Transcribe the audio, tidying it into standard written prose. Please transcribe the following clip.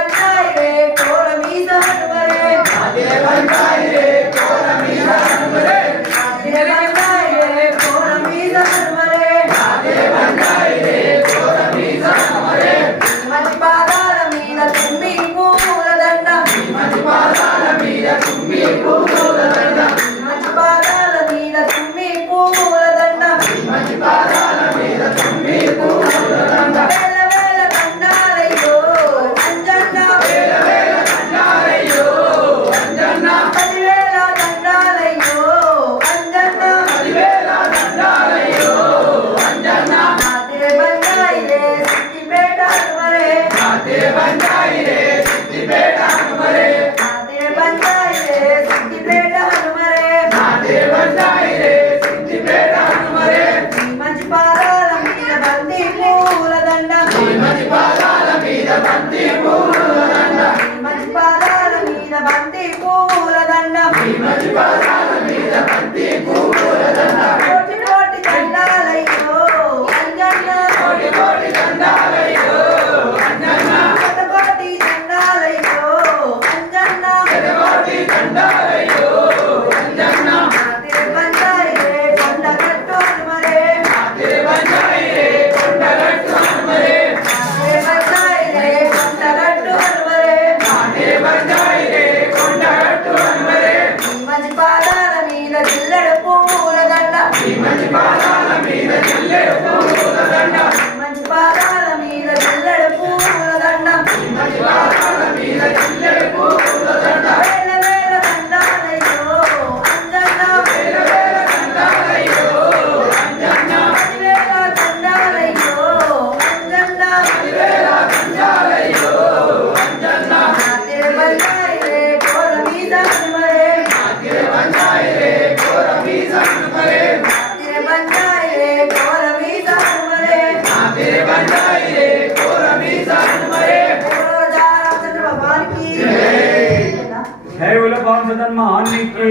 बंजाई रे कोरमी हनुमरे माते बंजाई रे कोरमी हनुमरे माते बंजाई रे कोरमी हनुमरे माते बंजाई रे कोरमी हनुमरे मति पादाल मीद तुम्मी पूलदंड मति पादाल मीद तुम्मी पूलदंड मति पादाल मीद तुम्मी पूलदंड मति पादाल मीद तुम्मी पूलदंड वेल वेल कंडालयो अंजन्ना वेल वेल कंडालयो अंजन्ना पदिवेल कंडालयो अंजन्ना पदिवेल कंडालयो अंजन्ना माते बंजाई रे सिद्धिपेट हनुमरे माते बंजाई रे सिद्धिपेट हनुमरे माते बंजाई रे सिद्धिपेट हनुमरे माते बंजाई रे सिद्धिपेट हनुमरे मंच पादाल मीद बंदी पूलदंड मंच पादाल मीद बंदी पूलदंड मंच पादाल मीद बंदी पूलदंड मंच पादाल मीद बंदी पूलदंड कोटि कोटि దండాలయ్యో అంజన్న కోటి కోటి దండాలయ్యో అంజన్న శతకోటి దండాలయ్యో అంజన్న శతకోటి దండాలయ్యో అంజన్న మాతే బంజాయి రే కొండగట్టు హనుమరే మాతే బంజాయి రే కొండగట్టు హనుమరే మాతే బంజాయి రే కొండగట్టు హనుమరే మాతే బంజాయి రే కొండగట్టు హనుమరే మంచి పాదాల మీద జిల్లెడు పూలదండ మంచి పాదాల మీద జిల్లెడు పూలదండ మంచి పాదాల మీద జిల్లెడు పూలదండ మంచి పాదాల మీద జిల్లెడు పూలదండ వేల వేల దండాలయ్యో అంజన్న వేల వేల దండాలయ్యో అంజన్న పదివేల దండాలయ్యో అంజన్న పదివేల దండాలయ్యో అంజన్న మాతే బంజాయి రే కోరమి హనుమరే మాతే బంజాయి రే కోరమి హనుమరే माते बंजाई रे कोरमी हनुमरे माते बंजाई रे कोरमी हनुमरे बोलो जा रामचंद्र भगवान की जय। जय बोलो पवन सदन महान की